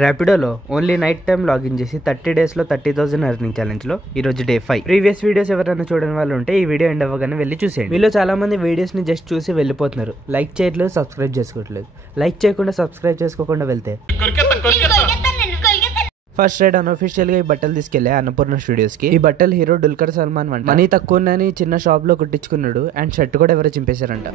ర్యాపిడోలో only night time login చేసి 30 డేస్లో 30,000 earning ఛాలెంజ్లో ఈరోజు డే 5. ప్రీవియస్ వీడియోస్ ఎవరైనా చూడని వాళ్ళు ఉంటే ఈ వీడియో ఎండ్ అవ్వగానే వెళ్ళి చూసేయండి. మీలో చాలా మంది వీడియోస్ని జస్ట్ చూసి వెళ్ళిపోతున్నారు, లైక్ చేయట్లేదు, సబ్స్క్రైబ్ చేసుకోవట్లేదు. లైక్ చేయకుండా సబ్స్క్రైబ్ చేసుకోకుండా వెళ్తే ఫస్ట్ రైడ్ అన్అఫీషియల్ గా ఈ బట్టలు తీసుకెళ్లే అన్నపూర్ణ స్టూడియోస్ కి. ఈ బట్టలు హీరో దుల్కర్ సల్మాన్ వంట మనీ తక్కువ ఉన్నాయని చిన్న షాప్ లో కుట్టించుకున్నాడు. అండ్ షర్ట్ కూడా ఎవరో చింపేశారంట.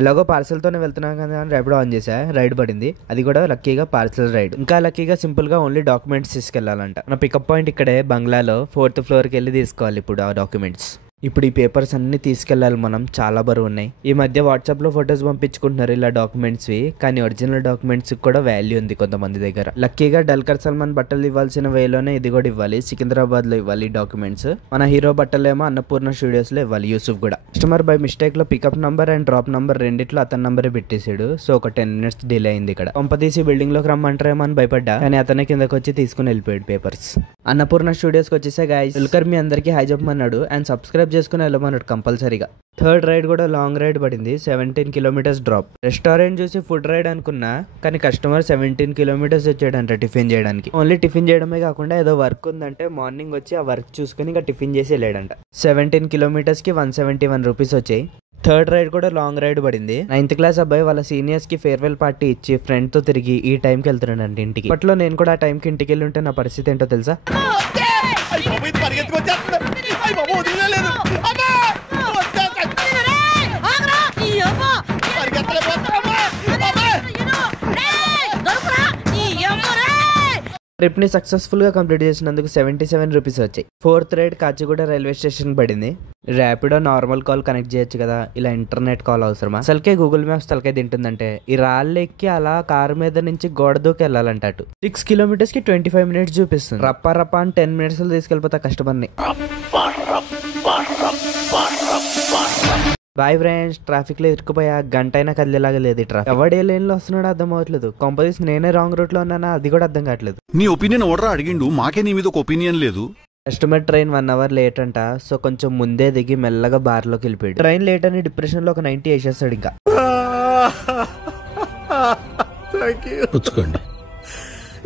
ఎలాగో పార్సల్ తోనే వెళ్తున్నాం కదా అని ర్యాపిడో ఆన్ చేసా. రైడ్ పడింది, అది కూడా లక్కీగా పార్సల్ రైడ్. ఇంకా లక్కీగా సింపుల్ గా ఓన్లీ డాక్యుమెంట్స్ తీసుకెళ్లాలంట. నా పికప్ పాయింట్ ఇక్కడే బంగ్లాలో 4th ఫ్లోర్ కి వెళ్ళి తీసుకోవాలి ఇప్పుడు ఆ డాక్యుమెంట్స్. ఇప్పుడు ఈ పేపర్స్ అన్ని తీసుకెళ్లాలి మనం, చాలా బరువు ఉన్నాయి. ఈ మధ్య వాట్సాప్ లో ఫొటోస్ పంపించుకుంటున్నారు ఇలా డాక్యుమెంట్స్, కానీ ఒరిజినల్ డాక్యుమెంట్స్ కూడా వాల్యూ ఉంది కొంతమంది దగ్గర. లక్కీగా దుల్కర్ సల్మాన్ బట్టలు ఇవ్వాల్సిన వేలోనే ఇది కూడా ఇవ్వాలి. సికింద్రాబాద్ లో ఇవ్వాలి డాక్యుమెంట్స్. మన హీరో బట్టలేమో అన్నపూర్ణ స్టూడియోస్ లో ఇవ్వాలి. యూసుఫ్ కూడా కస్టమర్ బై మిస్టేక్ లో pickup number and drop number రెండిట్లో అతని నంబరే పెట్టేసాడు. సో ఒక 10 minutes డిలే అయింది. ఇక్కడ పంపతీసి బిల్డింగ్ లోకి రమ్మంటారేమో అని భయపడ్డా, కానీ అతనే కిందకి వచ్చి తీసుకుని వెళ్ళిపోయాడు పేపర్స్. అన్నపూర్ణ స్టూడియోస్ కి వచ్చేసా గాయ్స్. దుల్కర్ మీ అందరికి హై చెప్పమన్నాడు అండ్ సబ్స్క్రైబ్ చేసుకుని వెళ్ళమన్నాడు కంపల్సరీగా. థర్డ్ రైడ్ కూడా లాంగ్ రైడ్ పడింది, 17 kilometers డ్రాప్. రెస్టారెంట్ చూసి ఫుడ్ రైడ్ అనుకున్నా, కానీ కస్టమర్ 17 kilometers వచ్చాడంట టిఫిన్ చేయడానికి. ఓన్లీ టిఫిన్ చేయడమే కాకుండా ఏదో వర్క్ ఉందంటే మార్నింగ్ వచ్చి ఆ వర్క్ చూసుకుని ఇంకా టిఫిన్ చేసి వెళ్ళాడంట. 17 kilometers కి 171 rupees వచ్చాయి. థర్డ్ రైడ్ కూడా లాంగ్ రైడ్ పడింది. 9th క్లాస్ అబ్బాయి వాళ్ళ సీనియర్స్ కి ఫేర్వెల్ పార్టీ ఇచ్చి ఫ్రెండ్ తో తిరిగి ఈ టైంకి వెళ్తున్నాడంట ఇంటికి. అప్పట్లో నేను కూడా ఆ టైంకి ఇంటికి వెళ్ళి ఉంటే నా పరిస్థితి ఏంటో తెలుసా? ట్రిప్ ని సక్సెస్ఫుల్ గా కంప్లీట్ చేసినందుకు 77 rupees వచ్చాయి. 4th ride Kachiguda railway station పడింది. ర్యాపిడో నార్మల్ కాల్ కనెక్ట్ చేయొచ్చు కదా, ఇలా ఇంటర్నెట్ కాల్ అవసరమా? అసలుకే గూగుల్ మ్యాప్స్ తలకే తింటుందంటే ఈ రాళ్ళు ఎక్కి అలా కారు మీద నుంచి గోడ దూకి వెళ్ళాలంట. 6 kilometers కి 25 minutes చూపిస్తుంది. రప్ప రప్ప అని 10 minutes లో తీసుకెళ్ళిపోతా కస్టమర్ని. బాయ్ ఫ్రెండ్స్, ట్రాఫిక్ లో ఇరుక్కుపోయా, గంట అయినా కదిలేలాగా లేదు. ట్రాఫిక్ ఎవడే లేన్ లో వస్తున్నాడో అర్థం అవట్లేదు. కొంపదీసి నేనే రాంగ్ రూట్ లో ఉన్నానా అది కూడా అర్థం కావట్లేదు. నీ ఒపీనియన్ ఓడరా అడిగిండు, మాకే నీ మీద ఒక ఒపీనియన్ లేదు. కస్టమర్ ట్రైన్ 1 hour లేట్ అంట. సో కొంచెం ముందే దిగి మెల్లగా బార్ లోకి వెళ్ళిపోయాడు. ట్రైన్ లేట్ అని డిప్రెషన్ లో ఒక 90 వేసేస్తాడు. ఇంకా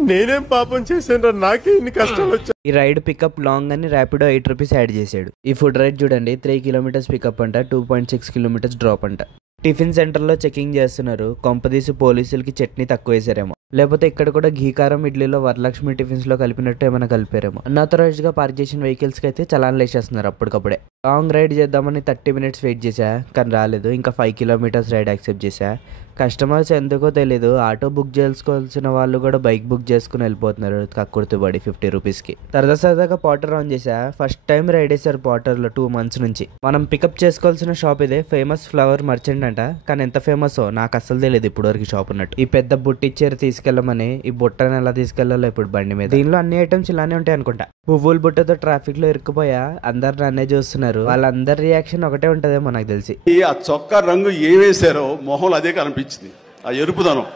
నేనేం పాపం చేశాను, నాకే ఇన్ని కష్టాలు వచ్చాయి. ఈ రైడ్ పికప్ లాంగ్ అని ర్యాపిడో 8 rupees యాడ్ చేశాడు. ఈ ఫుడ్ రైడ్ చూడండి, 3 kilometers పికప్ అంట, 2.6 kilometers డ్రాప్ అంట. టిఫిన్ సెంటర్ లో చెకింగ్ చేస్తున్నారు. కొంపదీసి పోలీసులకి చట్నీ తక్కువ వేసారేమో, లేకపోతే ఇక్కడ కూడా ఘీకారం ఇడ్లీలో వరలక్ష్మి టిఫిన్స్ లో కలిపినట్టు ఏమైనా కలిపారేమో. అన్ఆథరైజ్డ్ గా పార్క్ చేసిన వెహికల్స్ కి అయితే చలాన్లు వేసేస్తున్నారు అప్పటికప్పుడే. లాంగ్ రైడ్ చేద్దామని 30 minutes వెయిట్ చేశా, కానీ రాలేదు. ఇంకా 5 kilometers రైడ్ యాక్సెప్ట్ చేశా. కస్టమర్స్ ఎందుకో తెలీదు, ఆటో బుక్ చేసుకోవాల్సిన వాళ్ళు కూడా బైక్ బుక్ చేసుకుని వెళ్ళిపోతున్నారు కక్కుర్తిబడి 50 rupees కి. సరదాగా పాటర్ ఆన్ చేశా. ఫస్ట్ టైం రైడ్ వేసారు పాటర్ లో 2 months నుంచి. మనం పికప్ చేసుకోవాల్సిన షాప్ ఇదే, ఫేమస్ ఫ్లవర్ మర్చెంట్ అంట. కానీ ఎంత ఫేమస్ నాకు అసలు తెలియదు ఇప్పుడు వరకు షాప్ ఉన్నట్టు. ఈ పెద్ద బుట్టి ఇచ్చారు తీసుకెళ్లమని. ఈ బుట్టని ఎలా తీసుకెళ్లాలో ఇప్పుడు బండి మీద. దీనిలో అన్ని ఐటమ్స్ ఇలానే ఉంటాయి అనుకుంటా. పువ్వుల బుట్టతో ట్రాఫిక్ లో ఇరుక్కుపోయా, అందరు నన్నే చూస్తున్నారు. వాళ్ళందరి రియాక్షన్ ఒకటే ఉంటదేమో నాకు తెలిసి. ఆ చొక్కా రంగు ఏ వేసారో మొహంలో అదే కనిపించింది, ఆ ఎరుపుదనం.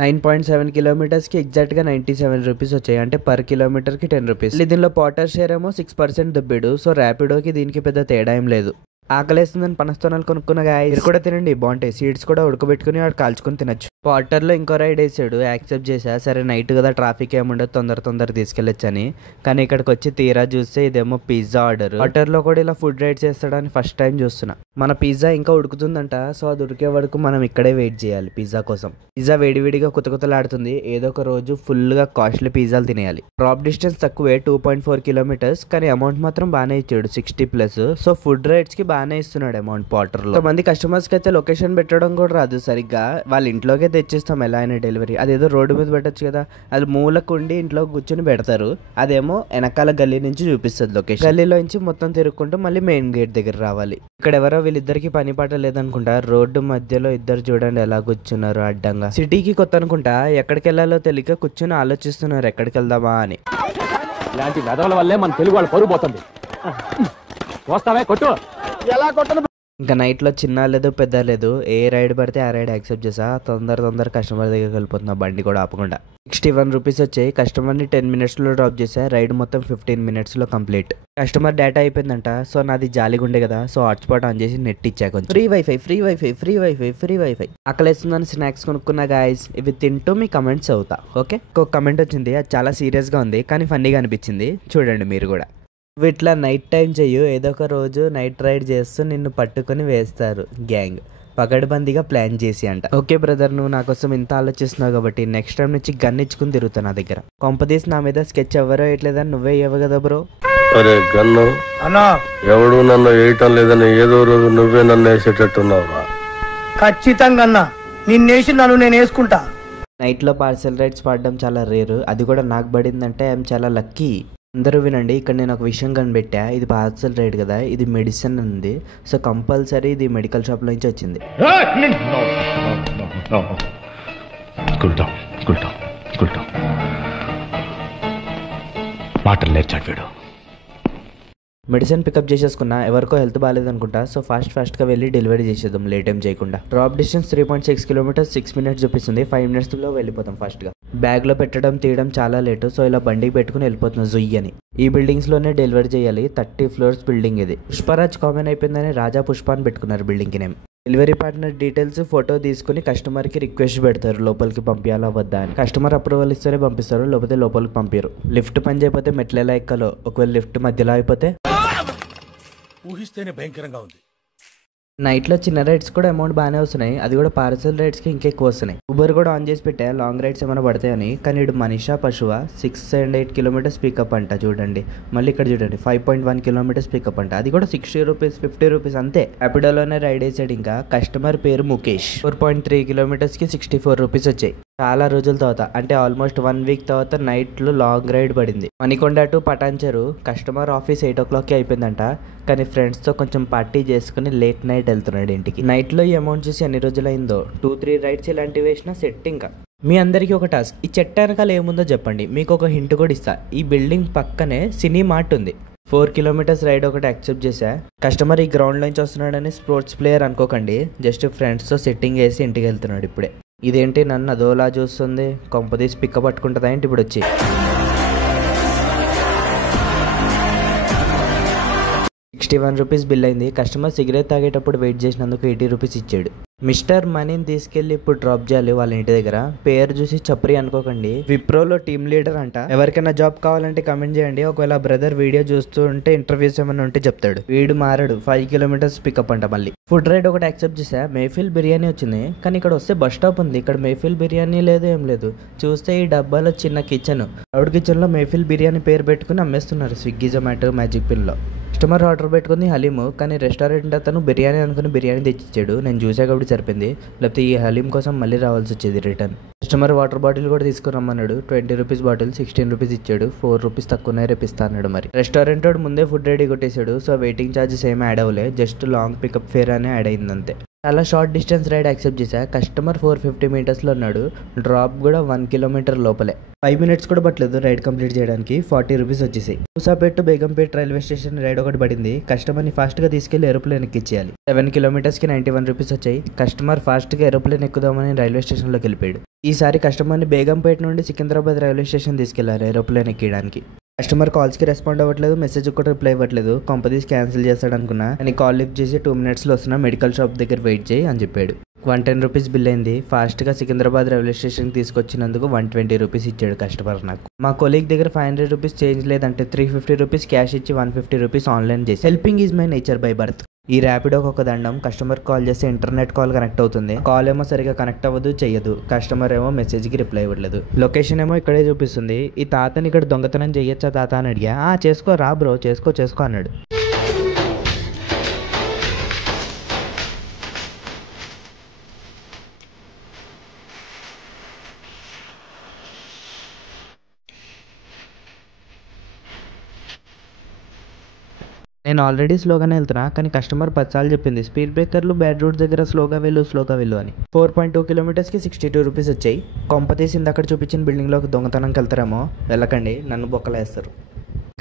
9.7 kilometers కి ఎగ్జాక్ట్ గా 97 rupees వచ్చాయి. అంటే పర్ కిలోమీటర్ కి 10 rupees. దీనిలో పాటర్ షేర్ ఏమో 6% దొబ్బేడు. సో ర్యాపిడోకి దీనికి పెద్ద తేడా ఏం లేదు. ఆకలేస్తుందని పనస్తోనాలు కొనుక్కున్న గాయస్ కూడా తినండి, బాగుంటాయి. సీడ్స్ కూడా ఉడకబెట్టుకుని వాడు కాల్చుకుని తినచ్చు. పాటర్ లో ఇంకో రైడ్ వేసాడు, యాక్సెప్ట్ చేసా. సరే నైట్ కదా, ట్రాఫిక్ ఏముండదు, తొందర తీసుకెళ్ళొచ్చని. కానీ ఇక్కడికి వచ్చి తీరా చూస్తే ఇదేమో పిజ్జా ఆర్డర్. పాటర్ లో కూడా ఇలా ఫుడ్ రైడ్స్ చేస్తాడని ఫస్ట్ టైం చూస్తున్నా. మన పిజ్జా ఇంకా ఉడుకుతుందంట. సో అది ఉడికే వరకు మనం ఇక్కడే వెయిట్ చేయాలి పిజ్జా కోసం. పిజ్జా వేడివేడిగా కుతకుతలాడుతుంది. ఏదో ఒక రోజు ఫుల్ గా కాస్ట్లీ పిజ్జాలు తినేయాలి. డ్రాప్ డిస్టెన్స్ తక్కువే, 2.4 kilometers, కానీ అమౌంట్ మాత్రం బాగానే ఇచ్చాడు, 60+. సో ఫుడ్ రైడ్స్ కి బాగానే ఇస్తున్నాడు అమౌంట్ పాటర్ లో. మంది కస్టమర్స్ కి అయితే లొకేషన్ పెట్టడం కూడా రాదు సరిగ్గా. వాళ్ళ ఇంట్లోకే తెచ్చిస్తాం ఎలా అయినా డెలివరీ. అదేదో రోడ్డు మీద పెట్టచ్చు కదా, అది మూలకుండి ఇంట్లో కూర్చొని పెడతారు. అదేమో వెనకాల గల్లీ నుంచి చూపిస్తుంది లొకేషన్. గల్లీలో నుంచి మొత్తం తిరుక్కుంటూ మళ్ళీ మెయిన్ గేట్ దగ్గర రావాలి. ఇక్కడ ఎవరో వీళ్ళిద్దరికి పని పాట లేదనుకుంటా. రోడ్డు మధ్యలో ఇద్దరు చూడండి ఎలా కూర్చున్నారు అడ్డంగా. సిటీకి కొత్త అనుకుంటా, ఎక్కడికి వెళ్ళాలో తెలియక కూర్చొని ఆలోచిస్తున్నారు ఎక్కడికి వెళ్దామా అని. ఇలాంటి వెధవల వల్లే మన తెలుగు వాళ్ళు పరుగు పోతుంది. వస్తావే కొట్టు. ఎలా కొట్టను ఇంకా నైట్లో చిన్న లేదు పెద్ద లేదు, ఏ రైడ్ పడితే ఆ రైడ్ యాక్సెప్ట్ చేసా. తొందర కస్టమర్ దగ్గరికి వెళ్ళిపోతున్నా, బండి కూడా ఆపకుండా. 61 రూపీస్ వచ్చాయి. కస్టమర్ని 10 మినిట్స్లో డ్రాప్ చేసా. రైడ్ మొత్తం 15 మినిట్స్లో కంప్లీట్. కస్టమర్ డేటా అయిపోయిందంట. సో నాది జాలిగుండే కదా, సో హాట్స్పాట్ ఆన్ చేసి నెట్ ఇచ్చా. కొంచెం ఫ్రీ వైఫై ఆకలేస్తుందని స్నాక్స్ కొనుక్కున్నా గాయస్. ఇవి తింటూ మీ కమెంట్స్ అవుతా. ఓకే, ఒక కమెంట్ వచ్చింది, అది చాలా సీరియస్గా ఉంది కానీ ఫన్నీగా అనిపించింది, చూడండి మీరు కూడా. ఇట్లా నైట్ టైం చెయ్యు, ఏదో ఒక రోజు నైట్ రైడ్ చేస్తూ నిన్ను పట్టుకొని వేస్తారు గ్యాంగ్, పకడ్బందీగా ప్లాన్ చేసి అంట. ఓకే బ్రదర్, నువ్వు నా కోసం ఇంత ఆలోచిస్తున్నావు కాబట్టి నెక్స్ట్ టైం నుంచి గన్ ఇచ్చుకుని తిరుగుతా నా దగ్గర. కొంపదీసి నా మీద స్కెచ్ ఎవరో వేయట్లేదని నువ్వే ఇవ్వ కదా బ్రో. అరే గన్ను అన్నా, ఎవడు నన్ను వేయటం లేదని ఏదో రోజు నువ్వే నన్ను వేసేటట్టున్నావా? ఖచ్చితంగా అన్నా, నిన్నేసి నన్ను నేను వేసుకుంటా. నైట్లో పార్సెల్ రైడ్స్ పడడం చాలా రేరు, అది కూడా నాకు పడిందంటే ఐఎమ్ చాలా లక్కీ. అందరూ వినండి, ఇక్కడ నేను ఒక విషయం కనిపెట్టా. ఇది పార్సల్ రైడ్ కదా, ఇది మెడిసిన్ ఉంది. సో కంపల్సరీ ఇది మెడికల్ షాప్ నుంచి వచ్చింది. మాటలు నేర్చాడు వీడు. మెడిసిన్ పికప్ చేసేసుకున్నా, ఎవరికో హెల్త్ బాగాలేదు అనుకుంటా. సో ఫాస్ట్గా వెళ్ళి డెలివరీ చేసేద్దాం లేట్ టైం చేయకుండా. డ్రాప్ డిస్టెన్స్ 3.6 కిలోమీటర్స్ 6 మినిట్స్ చూపిస్తుంది. 5 మినిట్స్లో వెళ్ళిపోతాం ఫాస్ట్గా. బ్యాగ్లో పెట్టడం తీయడం చాలా లేటు, సో ఇలా బండికి పెట్టుకుని వెళ్ళిపోతున్నాం జుయ్యి అని. ఈ బిల్డింగ్స్లోనే డెలివరీ చేయాలి. 30 ఫ్లోర్స్ బిల్డింగ్ ఇది. పుష్పరాజ్ కామన్ అయిపోయిందని రాజా పుష్ప అని పెట్టుకున్నారు బిల్డింగ్కి name. Delivery partner details photo తీసుకుని కస్టమర్కి రిక్వెస్ట్ పెడతారు లోపలికి పంపించాలా వద్దా అని. కస్టమర్ అప్రూవల్ ఇస్తేనే పంపిస్తారు, లేకపోతే లోపలికి పంపారు. లిఫ్ట్ పని చేయకపోతే మెట్లు ఎలా ఎక్కాలో, ఒకవేళ లిఫ్ట్ మధ్యలో అయిపోతే ఊహిస్తేనే భయంకరంగా ఉంది. నైట్లో చిన్న రైడ్స్ కూడా అమౌంట్ బాగానే వస్తున్నాయి, అది కూడా పార్సల్ రైడ్స్కి ఇంకెక్కువ వస్తున్నాయి. ఉబర్ కూడా ఆన్ చేసి పెట్టా లాంగ్ రైడ్స్ ఏమైనా పడతాయని. కానీ ఇటు మనీషా పశువ 6 and 8 కిలోమీటర్స్ పికప్ అంట. చూడండి మళ్ళీ ఇక్కడ చూడండి 5.1 కిలోమీటర్స్ పికప్ అంట. అది కూడా 60 రూపీస్ 50 రూపీస్ అంతే. ర్యాపిడోలోనే రైడ్ వేసాడు. ఇంకా కస్టమర్ పేరు ముఖేష్. 4.3 కిలోమీటర్స్కి 64 రూపీస్ వచ్చాయి. చాలా రోజుల తర్వాత, అంటే ఆల్మోస్ట్ 1 వీక్ తర్వాత నైట్లో లాంగ్ రైడ్ పడింది. Manikonda to Patancheru. Customer office 8 o'clockకి అయిపోయిందంట. కానీ ఫ్రెండ్స్తో కొంచెం పార్టీ చేసుకుని లేట్ నైట్ వెళ్తున్నాడు ఇంటికి. నైట్లో ఈ అమౌంట్ చూసి ఎన్ని రోజులైందో. 2-3 రైడ్స్ ఇలాంటివి వేసినా సెట్. ఇంకా మీ అందరికీ ఒక టాస్క్, ఈ చెట్టు వెనకాల ఏముందో చెప్పండి. మీకు ఒక హింట్ కూడా ఇస్తా. ఈ బిల్డింగ్ పక్కనే సినీ మార్ట్ ఉంది. 4 కిలోమీటర్స్ రైడ్ ఒకటి యాక్సెప్ట్ చేశా. కస్టమర్ ఈ గ్రౌండ్ నుంచి వస్తున్నాడని స్పోర్ట్స్ ప్లేయర్ అనుకోకండి, జస్ట్ ఫ్రెండ్స్తో సెట్టింగ్ వేసి ఇంటికి వెళ్తున్నాడు ఇప్పుడే. ఇదేంటి నన్ను అదోలా చూస్తుంది, కొంపదీసి పిక్క పట్టుకుంటుందా ఏంటి ఇప్పుడు వచ్చి. 61 రూపీస్ బిల్ అయింది. కస్టమర్ సిగరెట్ తాగేటప్పుడు వెయిట్ చేసినందుకు 80 రూపీస్ ఇచ్చాడు. మిస్టర్ మనీని తీసుకెళ్లి ఇప్పుడు డ్రాప్ చేయాలి వాళ్ళ ఇంటి దగ్గర. పేరు చూసి చప్రి అనుకోకండి, విప్రోలో టీమ్ లీడర్ అంట. ఎవరికైనా జాబ్ కావాలంటే కమెంట్ చేయండి. ఒకవేళ బ్రదర్ వీడియో చూస్తూ ఉంటే ఇంటర్వ్యూస్ ఏమైనా ఉంటే చెప్తాడు. వీడు మారాడు. 5 కిలోమీటర్స్ పికప్ అంట. మళ్ళీ ఫుడ్ రైడ్ ఒకటి యాక్సెప్ట్ చేసా. మేఫిల్ బిర్యానీ వచ్చింది, కానీ ఇక్కడ వస్తే బస్ స్టాప్ ఉంది. ఇక్కడ మేఫిల్ బిర్యానీ లేదు, ఏం లేదు. చూస్తే ఈ డబ్బాలో చిన్న కిచెన్, అవుట్ కిచెన్ లో మేఫిల్ బిర్యానీ పేరు పెట్టుకుని అమ్మేస్తున్నారు స్విగ్గీ జొమాటో మ్యాజిక్ పిన్ లో. కస్టమర్ ఆర్డర్ పెట్టుకుంది హలీము, కానీ రెస్టారెంట్ అతను బిర్యానీ అనుకుని బిర్యానీ తెచ్చిచ్చాడు. నేను చూసా కాబట్టి సరిపోయింది, లేకపోతే ఈ హలీం కోసం మళ్ళీ రావాల్సి వచ్చేది రిటర్న్. కస్టమర్ వాటర్ బాటిల్ కూడా తీసుకురమ్మన్నాడు. 20 రూపీస్ బాటిల్ 16 రూపీస్ ఇచ్చాడు. 4 రూపీస్ తక్కువనే రేపిస్తా అన్నాడు. మరి రెస్టారెంట్ వాడు ముందే ఫుడ్ రెడీ కొట్టేశాడు. సో వెయిటింగ్ ఛార్జెస్ ఏమి యాడ్ అవ్వలే, జస్ట్ లాంగ్ పికప్ ఫేర్ అనే యాడ్ అయింది అంతే. చాలా షార్ట్ డిస్టెన్స్ రైడ్ యాక్సెప్ట్ చేశా. కస్టమర్ 450 మీటర్స్లో ఉన్నాడు. డ్రాప్ కూడా 1 కిలోమీటర్ లోపలే. 5 మినిట్స్ కూడా పట్టలేదు రైడ్ కంప్లీట్ చేయడానికి. 40 రూపీస్ వచ్చేసాయి. Musapet to Begumpet railway station ride ఒకటి పడింది. కస్టమర్ని ఫాస్ట్గా తీసుకెళ్లి ఏరోప్లేన్ ఎక్కించేయాలి. 7 కిలోమీటర్స్కి 91 రూపీస్ వచ్చాయి. కస్టమర్ ఫాస్ట్గా ఏరోప్లేన్ ఎక్కుదామని రైల్వే స్టేషన్లోకి వెళ్ళిపోయాడు. ఈసారి కస్టమర్ని బేగంపేట నుండి సికింద్రాబాద్ రైల్వే స్టేషన్ తీసుకెళ్లారు ఏరోప్లేన్ ఎక్కడానికి. కస్టమర్ కాల్స్కి రెస్పాండ్ అవ్వట్లేదు, మెసేజ్ కూడా రిప్లై ఇవ్వట్లేదు. కంపెనీస్ క్యాన్సిల్ చేస్తాడు అనుకున్నా, కానీ కాల్ లిఫ్ట్ చేసి 2 మినిట్స్లో వస్తున్నా, మెడికల్ షాప్ దగ్గర వెయిట్ చేయి అని చెప్పాడు. 110 రూపీస్ బిల్ అయింది. ఫాస్ట్గా సికింద్రాబాద్ రైల్వే స్టేషన్కి తీసుకొచ్చినందుకు 120 రూపీస్ ఇచ్చాడు కస్టమర్ నాకు. మా కొలీగ్ దగ్గర 500 రూపీస్ చేంజ్ లేదంటే 350 రూపీస్ క్యాష్ ఇచ్చి 150 రూపీస్ ఆన్లైన్ చేసి. Helping is my nature by birth. ఈ ర్యాపిడోకి ఒక దండం. కస్టమర్ కాల్ చేస్తే ఇంటర్నెట్ కాల్ కనెక్ట్ అవుతుంది, కాల్ ఏమో సరిగా కనెక్ట్ అవ్వదు, చెయ్యదు. కస్టమర్ ఏమో మెసేజ్కి రిప్లై ఇవ్వట్లేదు. లొకేషన్ ఏమో ఇక్కడే చూపిస్తుంది. ఈ తాతని ఇక్కడ దొంగతనం చేయొచ్చా తాత అని అడిగా. చేసుకో రా బ్రో, చేసుకో అన్నాడు. నేను ఆల్రెడీ స్లోగానే వెళ్తున్నా, కానీ కస్టమర్ 10 సార్లు చెప్పింది స్పీడ్ బ్రేకర్లు బ్యాడ్ రూట్ దగ్గర స్లోగా వెళ్ళు అని. 4.2 కిలోమీటర్స్కి 62 రూపీస్ వచ్చాయి. కొంప తీసింది అక్కడ చూపించిన బిల్డింగ్లోకి దొంగతనంకి వెళ్తారేమో, వెళ్ళకండి, నన్ను బొక్కలేస్తారు.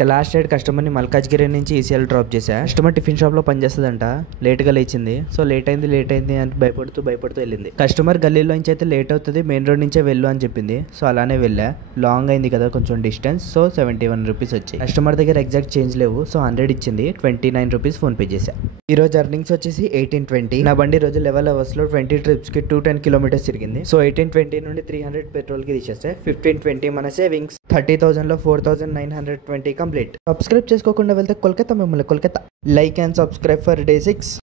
ఇక లాస్ట్ రైడ్ కస్టమర్ ని మల్కాజ్గిరి నుంచి ఈసీఎల్ డ్రాప్ చేశా. కస్టమర్ టిఫిన్ షాప్ లో పనిచేస్తుందంట. లేట్ గా లేచింది. సో లేట్ అయింది అని భయపడుతూ వెళ్ళింది. కస్టమర్ గల్లీలో నుంచి అయితే లేట్ అవుతుంది, మెయిన్ రోడ్ నుంచే వెళ్ళు అని చెప్పింది. సో అలానే వెళ్ళా. లాంగ్ అయింది కదా కొంచెం డిస్టెన్స్. సో 71 రూపీస్ వచ్చాయి. కస్టమర్ దగ్గర ఎగ్జాక్ట్ చేంజ్ లేవు. సో 100 ఇచ్చింది. 29 రూపీస్ ఫోన్ పే చేశా. ఈ రోజు ఎర్నింగ్స్ వచ్చేసి 1820. నా బండి రోజు 11 అవర్స్ లో 20 ట్రిప్స్ కి 210 కిలోమీటర్స్ తిరిగింది. సో 1820 నుండి 300 పెట్రోల్ కి తీసేస్తే 1520 మన సేవింగ్స్. 30,000 లో 4,920 కంప్లీట్. సబ్స్క్రైబ్ చేసుకోకుండా వెళ్తే Kolkata like and subscribe for day 6.